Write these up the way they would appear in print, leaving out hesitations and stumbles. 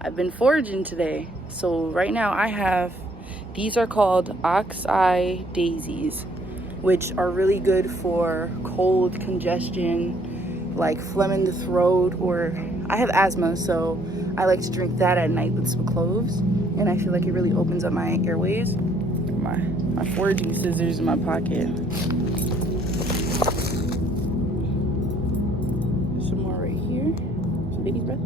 I've been foraging today. So right now I have, these are called ox-eye daisies, which are really good for cold, congestion, like phlegm in the throat, or I have asthma, so I like to drink that at night with some cloves, and I feel like it really opens up my airways. My foraging scissors in my pocket. There's some more right here. Some baby's breath.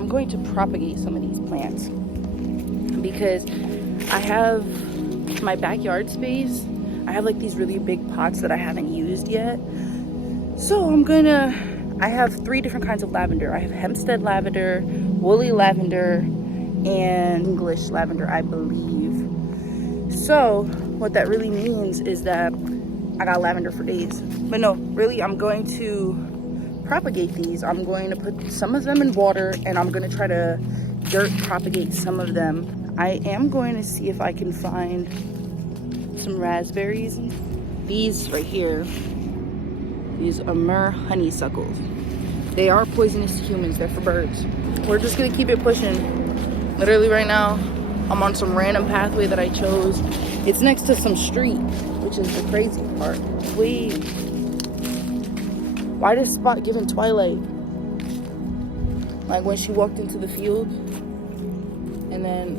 I'm going to propagate some of these plants because I have my backyard space. I have like these really big pots that I haven't used yet. So I have 3 different kinds of lavender. I have Hempstead lavender, woolly lavender, and English lavender, I believe. So what that really means is that I got lavender for days. But no, really, I'm going to propagate these. I'm going to put some of them in water, and I'm going to try to dirt propagate some of them. I am going to see if I can find some raspberries. These right here, these are myrrh honeysuckles. They are poisonous to humans. They're for birds. We're just gonna keep it pushing. Literally right now, I'm on some random pathway that I chose. It's next to some street, which is the crazy part. Wait, why does Spot giving Twilight? Like when she walked into the field, and then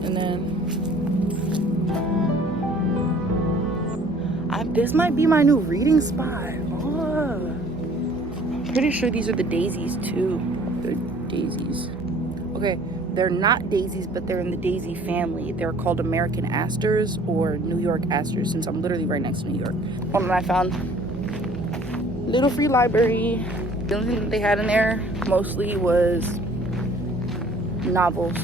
this might be my new reading spot. Pretty sure these are the daisies too. They're daisies. Okay, they're not daisies, but they're in the daisy family. They're called American asters or New York asters, since I'm literally right next to New York. One that I found, little free library. The only thing that they had in there mostly was novels,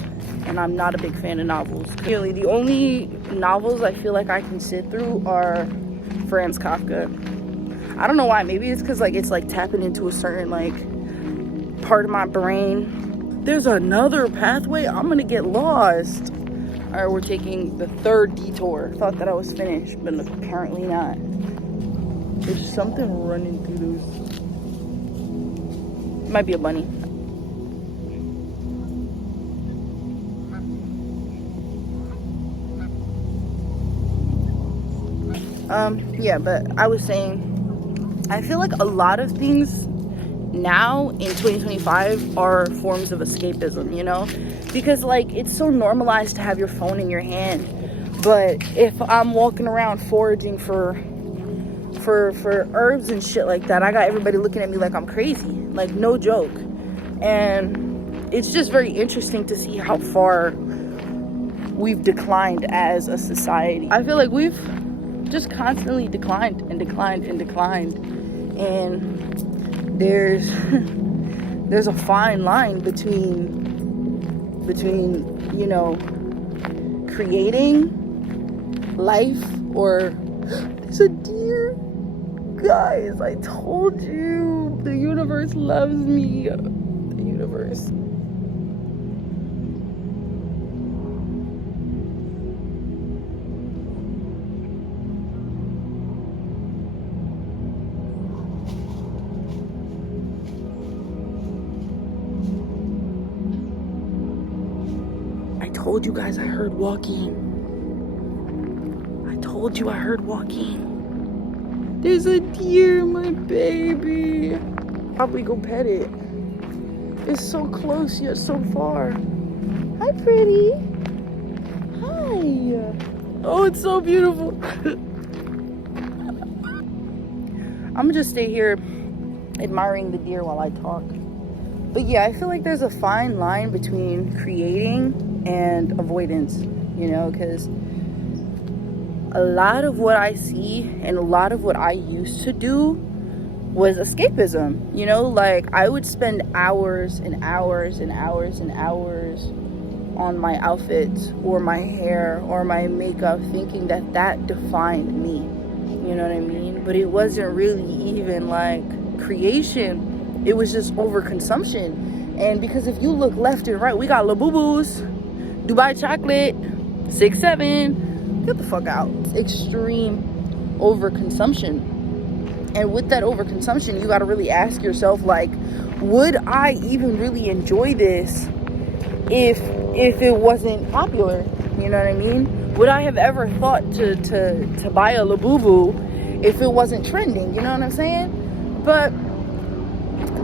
and I'm not a big fan of novels. Really, the only novels I feel like I can sit through are Franz Kafka. I don't know why. Maybe it's because it's tapping into a certain part of my brain. There's another pathway. I'm gonna get lost. All right, we're taking the 3rd detour. Thought that I was finished, but apparently not. There's something running through those. It might be a bunny. Yeah, but I was saying, I feel like a lot of things now in 2025 are forms of escapism, you know? Because it's so normalized to have your phone in your hand. But if I'm walking around foraging for herbs and shit like that, I got everybody looking at me like I'm crazy. No joke. And it's just very interesting to see how far we've declined as a society. I feel like we've just constantly declined and declined and declined. And there's a fine line between creating life, or there's a deer. Guys, I told you, the universe loves me. The universe. I told you guys I heard walking. I told you I heard walking. There's a deer, my baby. Probably go pet it. It's so close yet so far. Hi, pretty. Hi. Oh, it's so beautiful. I'm gonna just stay here admiring the deer while I talk. But yeah, I feel like there's a fine line between creating and avoidance, because a lot of what I see and a lot of what I used to do was escapism. I would spend hours and hours and hours and hours on my outfits or my hair or my makeup, thinking that defined me. You know what I mean? But it wasn't really even creation. It was just overconsumption. And because if you look left and right, we got Labubu's, Dubai chocolate, 6'7". Get the fuck out. It's extreme overconsumption. And with that overconsumption, you got to really ask yourself, like, would I even really enjoy this if it wasn't popular? You know what I mean? Would I have ever thought to buy a Labubu if it wasn't trending? You know what I'm saying? But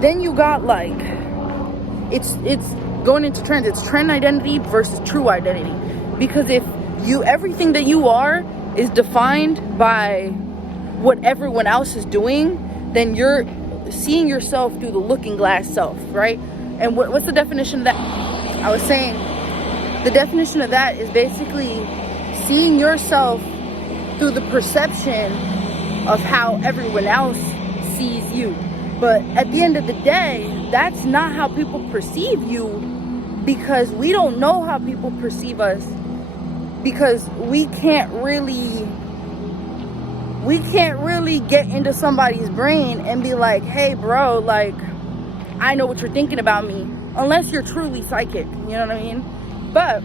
then you got, like, it's going into trends. It's trend identity versus true identity. Because if everything that you are is defined by what everyone else is doing, then you're seeing yourself through the looking glass self, right? And what's the definition of that? I was saying the definition of that is basically seeing yourself through the perception of how everyone else sees you. But at the end of the day, that's not how people perceive you, because we don't know how people perceive us, because we can't really get into somebody's brain and be like, hey bro, like, I know what you're thinking about me, unless you're truly psychic, you know what I mean? But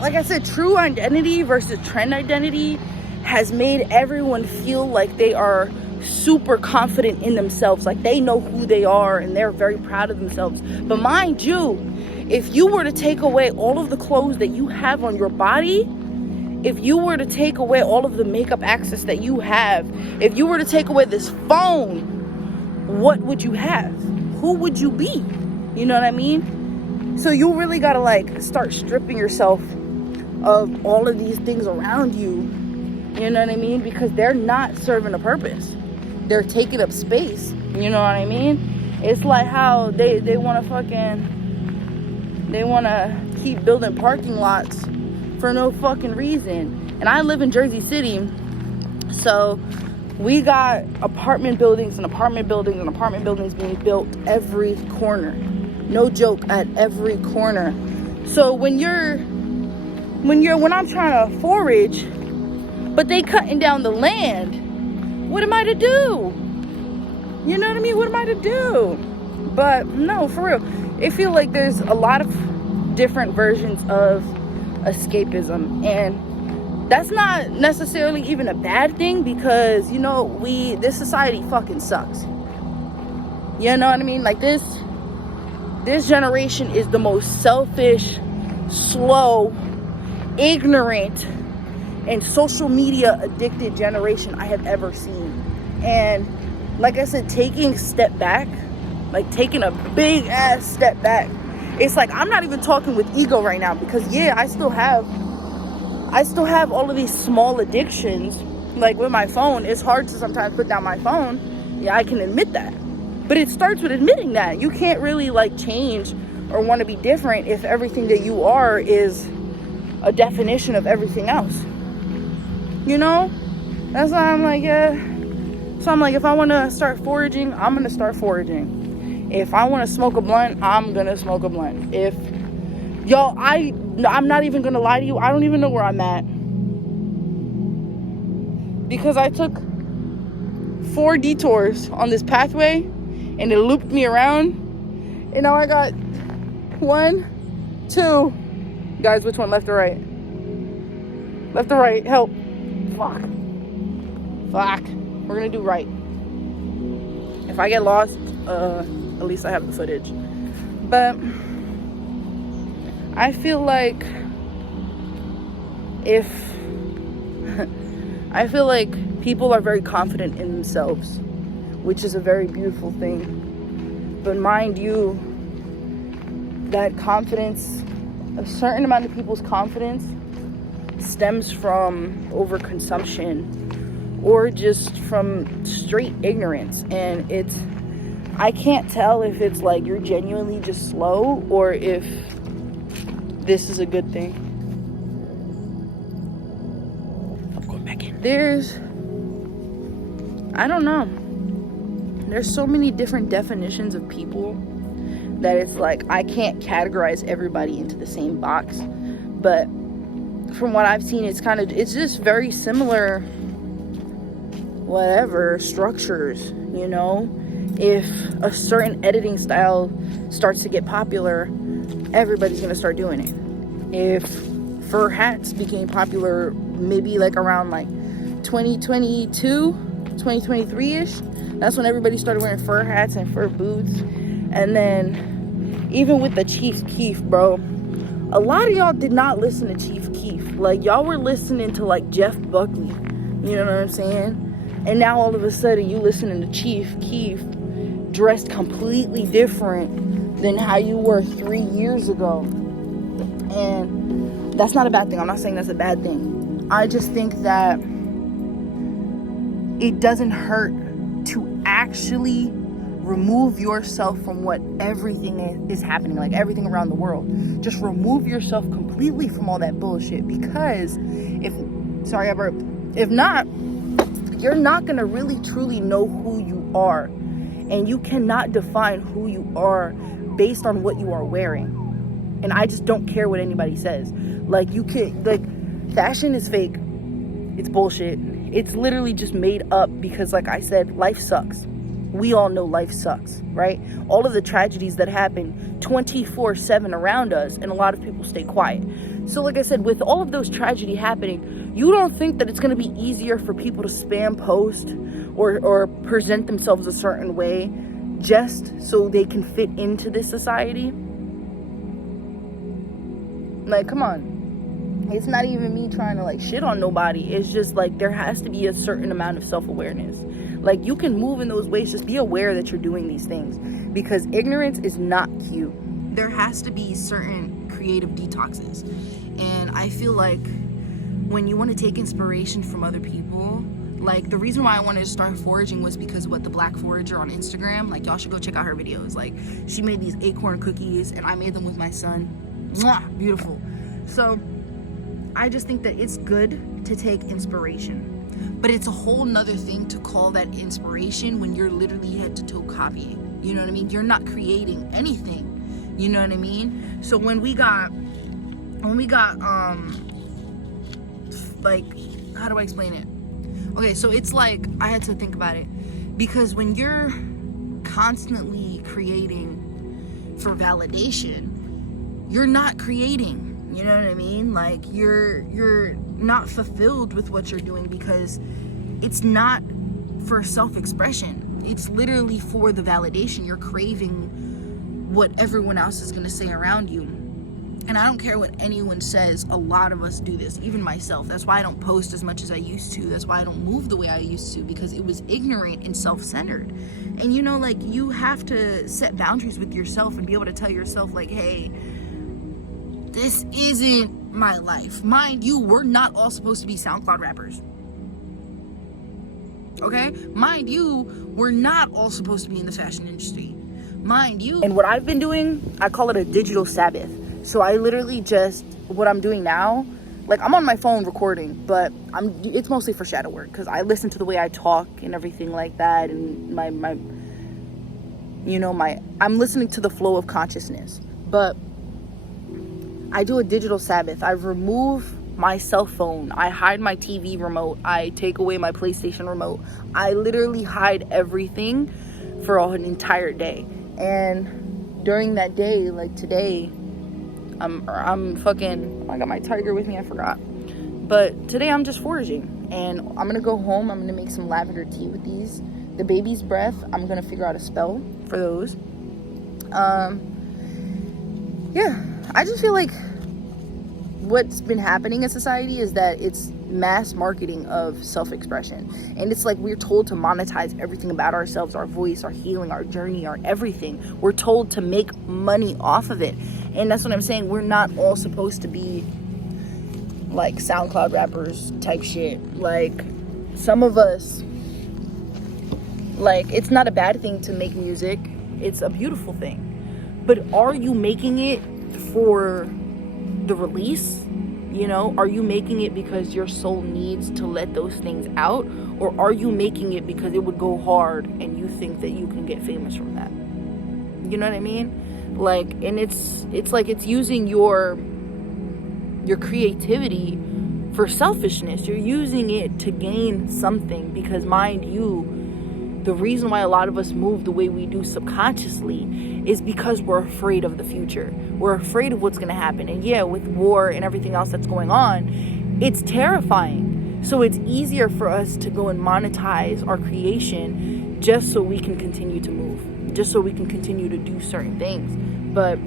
like I said, true identity versus trend identity has made everyone feel like they are super confident in themselves, like they know who they are and they're very proud of themselves. But mind you, if you were to take away all of the clothes that you have on your body, if you were to take away all of the makeup access that you have, if you were to take away this phone, what would you have? Who would you be? You know what I mean? So you really gotta, like, start stripping yourself of all of these things around you. You know what I mean? Because they're not serving a purpose. They're taking up space. You know what I mean? It's like how they want to keep building parking lots for no fucking reason. And I live in Jersey City, so we got apartment buildings and apartment buildings and apartment buildings being built every corner. No joke, at every corner. So when I'm trying to forage, but they cutting down the land, what am I to do? You know what I mean? What am I to do? But no, for real, I feel like there's a lot of different versions of escapism, and that's not necessarily even a bad thing, because, you know, this society fucking sucks. You know what I mean? Like, this generation is the most selfish, slow, ignorant, and social media addicted generation I have ever seen. And like I said, taking a step back, like taking a big ass step back, it's like, I'm not even talking with ego right now, because yeah, I still have all of these small addictions. Like with my phone, it's hard to sometimes put down my phone. Yeah, I can admit that. But it starts with admitting that. You can't really, like, change or want to be different if everything that you are is a definition of everything else. You know? That's why I'm like, yeah. So I'm like, if I want to start foraging, I'm going to start foraging. If I want to smoke a blunt, I'm going to smoke a blunt. If, yo, I'm not even going to lie to you, I don't even know where I'm at. Because I took 4 detours on this pathway, and it looped me around, and now I got 1, 2. Guys, which one, left or right? Left or right? Help. Fuck. We're gonna do right. If I get lost, at least I have the footage. But I feel like people are very confident in themselves, which is a very beautiful thing. But mind you, that confidence, a certain amount of people's confidence stems from overconsumption or just from straight ignorance. And I can't tell if it's like you're genuinely just slow or if this is a good thing. I'm going back in. I don't know. There's so many different definitions of people that it's like I can't categorize everybody into the same box. But from what I've seen, it's just very similar, whatever, structures, you know? If a certain editing style starts to get popular, everybody's gonna start doing it. If fur hats became popular maybe like around like 2022, 2023-ish. That's when everybody started wearing fur hats and fur boots. And then even with the Chief Keef, bro, a lot of y'all did not listen to Chief Keef. Like, y'all were listening to like Jeff Buckley, you know what I'm saying? And now all of a sudden you listening to Chief Keef dressed completely different than how you were 3 years ago. And that's not a bad thing. I'm not saying that's a bad thing. I just think that it doesn't hurt to actually remove yourself from what everything is happening, like everything around the world. Just remove yourself completely from all that bullshit, because if not, you're not gonna really truly know who you are, and you cannot define who you are based on what you are wearing. And I just don't care what anybody says. Like, you can, like, fashion is fake. It's bullshit. It's literally just made up because, like I said, life sucks. We all know life sucks, right? All of the tragedies that happen 24/7 around us, and a lot of people stay quiet. So like I said, with all of those tragedy happening, you don't think that it's going to be easier for people to spam post or present themselves a certain way just so they can fit into this society? Like, come on. It's not even me trying to like shit on nobody. It's just like there has to be a certain amount of self-awareness. Like, you can move in those ways. Just be aware that you're doing these things, because ignorance is not cute. There has to be certain creative detoxes. And I feel like when you want to take inspiration from other people, like, the reason why I wanted to start foraging was because what the Black Forager on Instagram, like, y'all should go check out her videos. Like, she made these acorn cookies and I made them with my son. Mwah, beautiful. So I just think that it's good to take inspiration. But it's a whole nother thing to call that inspiration when you're literally head to toe copying. You know what I mean? You're not creating anything. You know what I mean? So when we got like, how do I explain it? Okay, so it's like, I had to think about it. Because when you're constantly creating for validation, you're not creating. You know what I mean? Like, you're not fulfilled with what you're doing, because it's not for self-expression. It's literally for the validation. You're craving what everyone else is going to say around you. And I don't care what anyone says. A lot of us do this, even myself. That's why I don't post as much as I used to. That's why I don't move the way I used to, because it was ignorant and self-centered. And, you know, like, you have to set boundaries with yourself and be able to tell yourself, like, hey, this isn't my life. Mind you, we're not all supposed to be SoundCloud rappers. Okay? Mind you, we're not all supposed to be in the fashion industry. Mind you. And what I've been doing, I call it a digital Sabbath. So I literally just, what I'm doing now, like, I'm on my phone recording, but it's mostly for shadow work, because I listen to the way I talk and everything like that, and I'm listening to the flow of consciousness. But I do a digital Sabbath. I remove my cell phone. I hide my TV remote. I take away my PlayStation remote. I literally hide everything for an entire day. And during that day, like today, I'm fucking, I got my tiger with me, I forgot. But today I'm just foraging, and I'm gonna go home. I'm gonna make some lavender tea with these. The baby's breath, I'm gonna figure out a spell for those. Yeah, I just feel like what's been happening in society is that it's mass marketing of self-expression. And it's like we're told to monetize everything about ourselves, our voice, our healing, our journey, our everything. We're told to make money off of it. And that's what I'm saying. We're not all supposed to be like SoundCloud rappers type shit. Like, some of us, like, it's not a bad thing to make music. It's a beautiful thing. But are you making it for the release? You know, are you making it because your soul needs to let those things out? Or are you making it because it would go hard and you think that you can get famous from that? You know what I mean? Like, and it's like it's using your creativity for selfishness. You're using it to gain something, because mind you, the reason why a lot of us move the way we do subconsciously is because we're afraid of the future. We're afraid of what's going to happen. And yeah, with war and everything else that's going on, it's terrifying. So it's easier for us to go and monetize our creation just so we can continue to move, just so we can continue to do certain things. But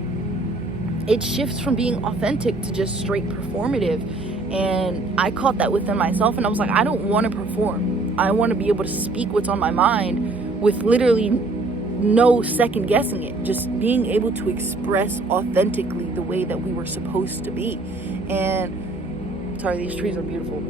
it shifts from being authentic to just straight performative. And I caught that within myself, and I was like, I don't want to perform. I want to be able to speak what's on my mind with literally no second guessing it, just being able to express authentically the way that we were supposed to be. And sorry, these trees are beautiful.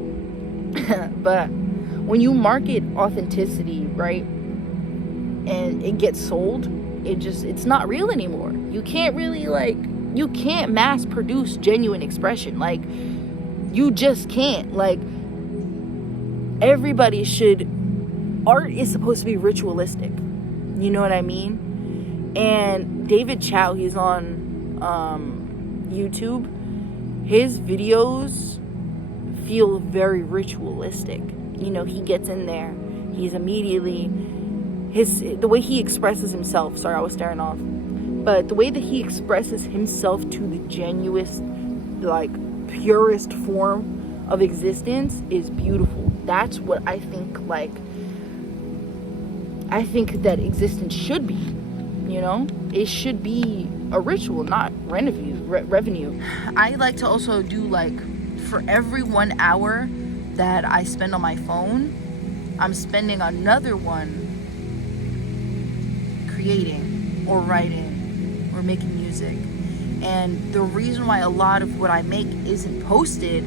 But when you market authenticity, right, and it gets sold, it's not real anymore. You can't really, like, you can't mass produce genuine expression. Like, you just can't. Like, everybody should, art is supposed to be ritualistic. You know what I mean? And David Chow, he's on YouTube. His videos feel very ritualistic. You know, he gets in there. He's immediately, the way he expresses himself, sorry, I was staring off. But the way that he expresses himself to the genuine, like, purest form of existence is beautiful. That's what I think, like, I think that existence should be, you know? It should be a ritual, not revenue. I like to also do, like, for every 1 hour that I spend on my phone, I'm spending another one creating or writing or making music. And the reason why a lot of what I make isn't posted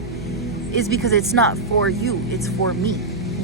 is because it's not for you, it's for me.